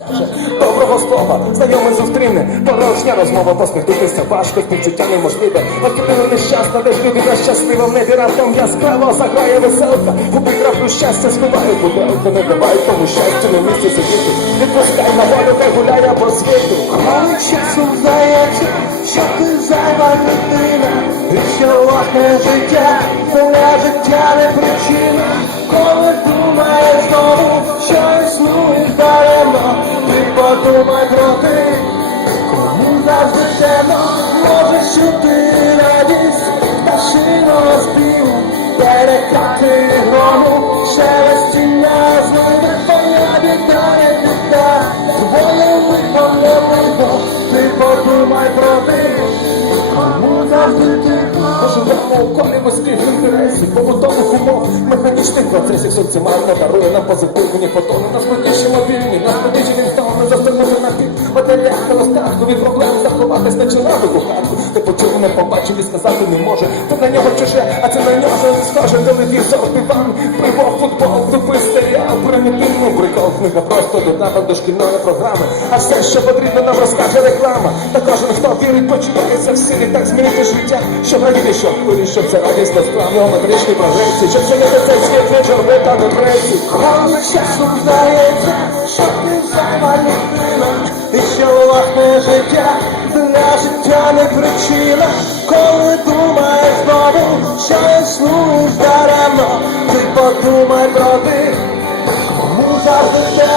Доброго слова, знайомий зустріне, порожня розмова, посміхнутися важко, співчуття неможливе. Открили нещасна, де ж людина щаслива, в небі раптом яскраво заграє веселка. Губи краплю щастя сховає буделка, не давай тому щастю на місці сидіти. Відпускай на волю, хай гуляє по світу. Але часом здається, що ти зайва людина, і що власне життя, твоє життя не причина, подумай про тих, кому завжди можеш чути радість, пташиного співу, перекати грому, шелестіння зливи, твоя біда не біда, твоє лихо не лихо, ти подумай про тих, кому завжди тихо. Живемо у колі вузьких інтересів, побутових умов, механічних процесів соціально дарує нам позитивні фотони. Нас складніші мобільні, нас складніші вінтони, застигнути на пів, матеріальні розтаркові проблем заховатись на чоловіку хатку. Ти почув, не побачив і сказати не може. Ти на нього чуже, а це на нього не схоже. Телевізор, диван, пиво, футбол, тупий серіал, примітивний прикол, книга просто додаток до шкільної програми. А все, що потрібно, нам розкаже реклама. Та кожен, хто вірить, почувається в силі, так змінити життя, щоб радіти, щоб пилі, щоб це радість та справ, геометричні прогресії, щоб це не це світ, не чорни та депресії. Але часом здається, що ти зайва і що власне життя життя не причина, коли думаєш знову, що існуєш даремно, ти подумай про тих, кому завжди.